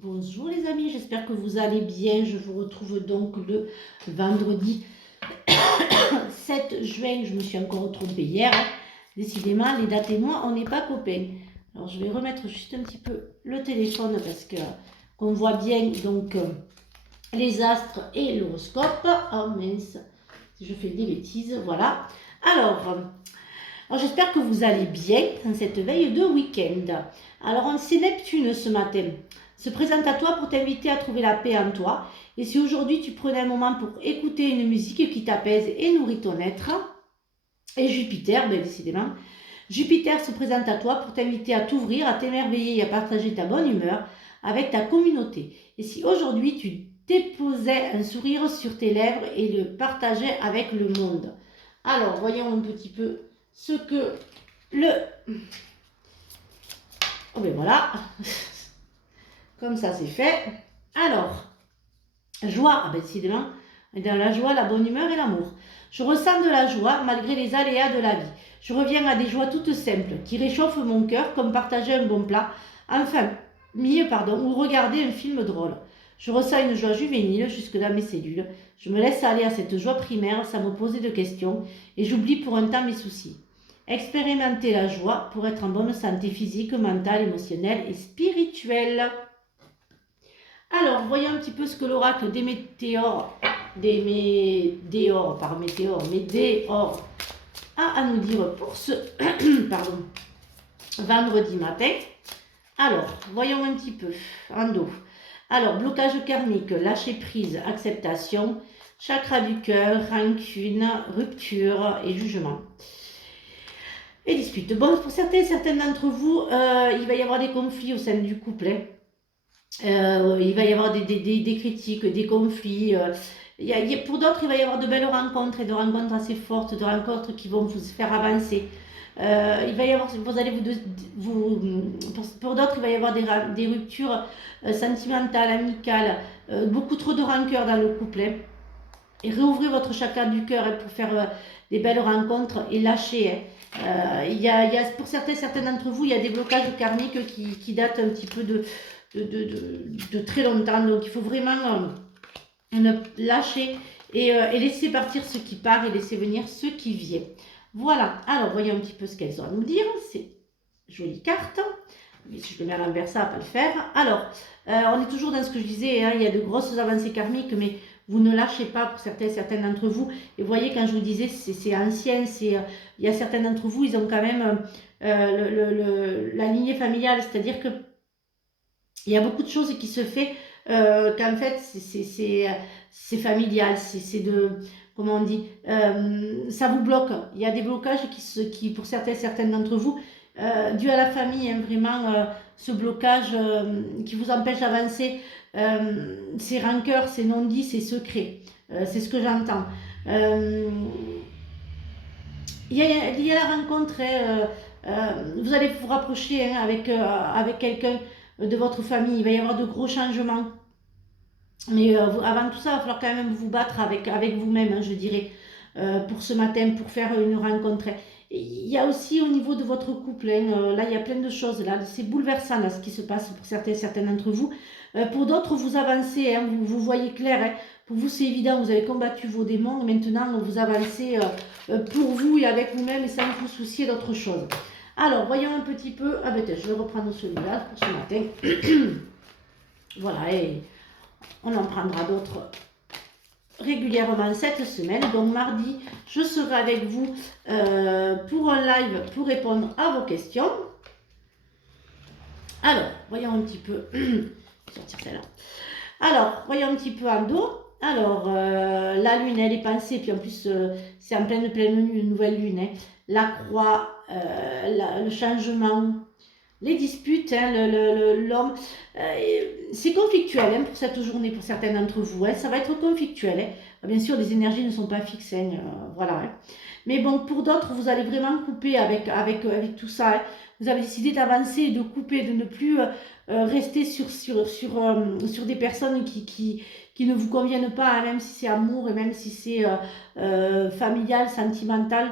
Bonjour les amis, j'espère que vous allez bien. Je vous retrouve donc le vendredi 7 juin. Je me suis encore trompée hier. Décidément, les dates et moi, on n'est pas copains. Alors je vais remettre juste un petit peu le téléphone parce que qu'on voit bien donc les astres et l'horoscope. Oh mince, si je fais des bêtises, voilà. Alors, j'espère que vous allez bien dans cette veille de week-end. Alors c'est Neptune ce matin se présente à toi pour t'inviter à trouver la paix en toi. Et si aujourd'hui tu prenais un moment pour écouter une musique qui t'apaise et nourrit ton être, et Jupiter, bien décidément, Jupiter se présente à toi pour t'inviter à t'ouvrir, à t'émerveiller et à partager ta bonne humeur avec ta communauté. Et si aujourd'hui tu déposais un sourire sur tes lèvres et le partageais avec le monde. Alors, voyons un petit peu ce que le... Oh ben voilà, comme ça c'est fait. Alors, joie, ah ben décidément, dans la joie, la bonne humeur et l'amour. Je ressens de la joie malgré les aléas de la vie. Je reviens à des joies toutes simples qui réchauffent mon cœur comme partager un bon plat, enfin, ou regarder un film drôle. Je ressens une joie juvénile jusque dans mes cellules. Je me laisse aller à cette joie primaire sans me poser de questions et j'oublie pour un temps mes soucis. Expérimenter la joie pour être en bonne santé physique, mentale, émotionnelle et spirituelle. Alors, voyons un petit peu ce que l'oracle des météores, météores a à nous dire pour ce pardon, vendredi matin. Alors, voyons un petit peu en dos. Alors, blocage karmique, lâcher prise, acceptation, chakra du cœur, rancune, rupture et jugement. Et dispute. Bon, pour certaines d'entre vous, il va y avoir des conflits au sein du couple. Il va y avoir des critiques, des conflits. Pour d'autres, il va y avoir de belles rencontres et de rencontres assez fortes, de rencontres qui vont vous faire avancer. Il va y avoir, pour d'autres, il va y avoir des ruptures sentimentales, amicales, beaucoup trop de rancœur dans le couple. Et réouvrez votre chakra du cœur pour faire des belles rencontres et lâcher. Pour certains d'entre vous, il y a des blocages karmiques qui datent un petit peu de très longtemps. Donc il faut vraiment lâcher et laisser partir ce qui part et laisser venir ce qui vient. Voilà, alors voyons un petit peu ce qu'elles ont à nous dire. C'est jolie carte. Mais si je le mets à l'envers, ça va pas le faire. Alors, on est toujours dans ce que je disais, hein, il y a de grosses avancées karmiques, mais vous ne lâchez pas pour certains d'entre vous. Et vous voyez, quand je vous disais, c'est ancien, il y a certains d'entre vous, ils ont quand même la lignée familiale, c'est-à-dire que il y a beaucoup de choses qui se fait qu'en fait c'est familial, c'est de comment on dit, ça vous bloque. Il y a des blocages qui pour certains d'entre vous, dû à la famille, hein, vraiment ce blocage qui vous empêche d'avancer, ces rancœurs, ces non-dits, ces secrets. C'est ce que j'entends. Il y a la rencontre, hein, vous allez vous rapprocher, hein, avec quelqu'un de votre famille. Il va y avoir de gros changements. Mais avant tout ça, il va falloir quand même vous battre avec vous-même, hein, je dirais, pour ce matin, pour faire une rencontre. Et il y a aussi au niveau de votre couple, hein, là, il y a plein de choses. Là, c'est bouleversant là, ce qui se passe pour certains d'entre vous. Pour d'autres, vous avancez, hein, vous voyez clair. Hein. Pour vous, c'est évident, vous avez combattu vos démons. Maintenant, vous avancez pour vous et avec vous-même et sans vous soucier d'autre chose. Alors, voyons un petit peu. Ah ben, je vais reprendre celui-là pour ce matin. Voilà, et on en prendra d'autres régulièrement cette semaine. Donc mardi, je serai avec vous pour un live pour répondre à vos questions. Alors, voyons un petit peu. Je vais sortir celle-là. Alors, voyons un petit peu en dos. Alors, la lune, elle est pensée, puis en plus, c'est en pleine lune, nouvelle lune. Hein. La croix, le changement, les disputes, hein, l'homme, c'est conflictuel hein, pour cette journée, pour certains d'entre vous. Hein, ça va être conflictuel. Hein. Bien sûr, les énergies ne sont pas fixes. Hein, voilà. Hein. Mais bon, pour d'autres, vous allez vraiment couper avec tout ça. Hein. Vous avez décidé d'avancer, de couper, de ne plus rester sur des personnes qui ne vous conviennent pas, hein, même si c'est amour et même si c'est familial, sentimental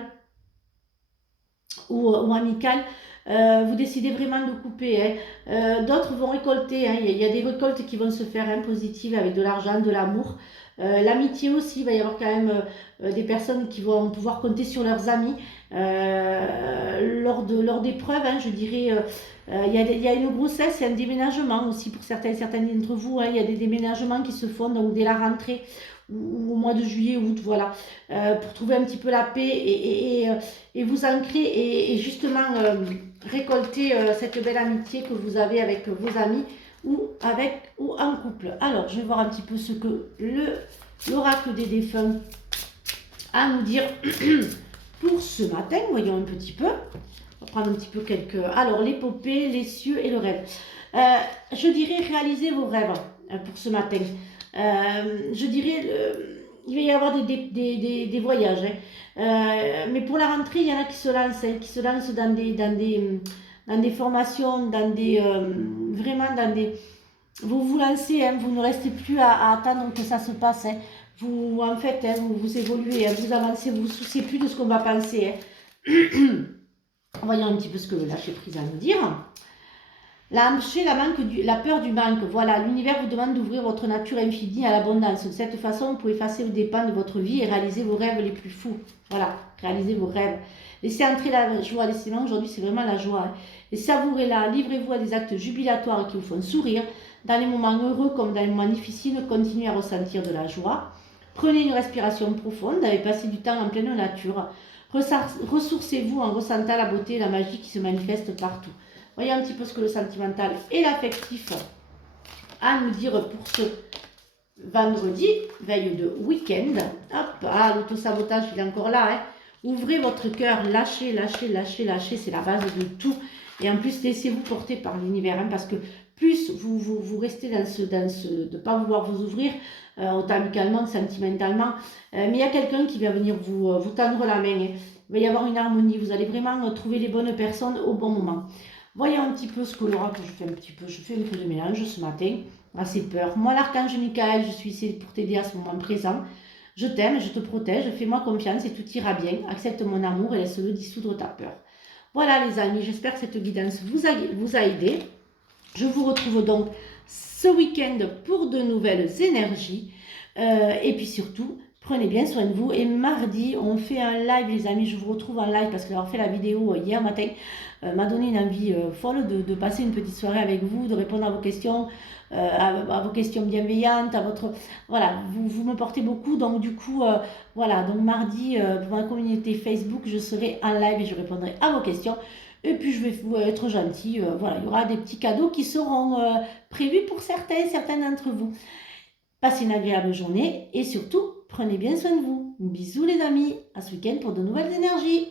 ou amical. vous décidez vraiment de couper. Hein. D'autres vont récolter. Hein. Il y a des récoltes qui vont se faire hein, positives avec de l'argent, de l'amour. L'amitié aussi, il va y avoir quand même des personnes qui vont pouvoir compter sur leurs amis lors d'épreuves, hein, je dirais. Il y a une grossesse et un déménagement aussi pour certains d'entre vous. Hein. Il y a des déménagements qui se font donc dès la rentrée ou au mois de juillet, août, voilà, pour trouver un petit peu la paix et vous ancrer et justement récolter cette belle amitié que vous avez avec vos amis ou en couple. Alors, je vais voir un petit peu ce que l'oracle des défunts a à nous dire pour ce matin. Voyons un petit peu. On va prendre un petit peu quelques... Alors, l'épopée, les cieux et le rêve. Je dirais réaliser vos rêves pour ce matin. Je dirais, il va y avoir des voyages. Hein. Mais pour la rentrée, il y en a qui se lancent, hein, qui se lancent dans des formations, vraiment dans des... Vous vous lancez, hein, vous ne restez plus à attendre que ça se passe. Hein. Vous, en fait, hein, vous évoluez, hein, vous avancez, vous ne vous souciez plus de ce qu'on va penser. Hein. Voyons un petit peu ce que le lâcher prise a à nous dire. La peur du manque. Voilà, l'univers vous demande d'ouvrir votre nature infinie à l'abondance. De cette façon, vous pouvez effacer vos dépens de votre vie et réaliser vos rêves les plus fous. Voilà, réaliser vos rêves. Laissez entrer la joie. Décidément, aujourd'hui, c'est vraiment la joie. Hein. Et savourez-la. Livrez-vous à des actes jubilatoires qui vous font sourire. Dans les moments heureux comme dans les moments difficiles, continuez à ressentir de la joie. Prenez une respiration profonde. Avez passé du temps en pleine nature. Ressourcez-vous en ressentant la beauté et la magie qui se manifestent partout. Voyez un petit peu ce que le sentimental et l'affectif a à nous dire pour ce vendredi, veille de week-end. Hop, l'autosabotage, il est encore là. Hein. Ouvrez votre cœur, lâchez, lâchez, lâchez, lâchez, c'est la base de tout. Et en plus, laissez-vous porter par l'univers, hein, parce que plus vous restez dans de ne pas vouloir vous ouvrir, autant amicalement, sentimentalement, mais il y a quelqu'un qui va venir vous tendre la main. Hein. Il va y avoir une harmonie, vous allez vraiment trouver les bonnes personnes au bon moment. Voyons un petit peu ce que l'oracle, je fais un peu de mélange ce matin, assez peur. Moi, l'archange Michael, je suis ici pour t'aider à ce moment présent. Je t'aime, je te protège, fais-moi confiance et tout ira bien. Accepte mon amour et laisse-le dissoudre ta peur. Voilà les amis, j'espère que cette guidance vous a aidé. Je vous retrouve donc ce week-end pour de nouvelles énergies. Et puis surtout, prenez bien soin de vous. Et mardi, on fait un live, les amis. Je vous retrouve en live parce que d'avoir fait la vidéo hier matin m'a donné une envie folle de passer une petite soirée avec vous, de répondre à vos questions, à vos questions bienveillantes, à votre... Voilà, vous me portez beaucoup. Donc du coup, voilà. Donc mardi, pour ma communauté Facebook, je serai en live et je répondrai à vos questions. Et puis je vais être gentille. Voilà, il y aura des petits cadeaux qui seront prévus pour certains d'entre vous. Passez une agréable journée et surtout, prenez bien soin de vous. Bisous les amis, à ce week-end pour de nouvelles énergies.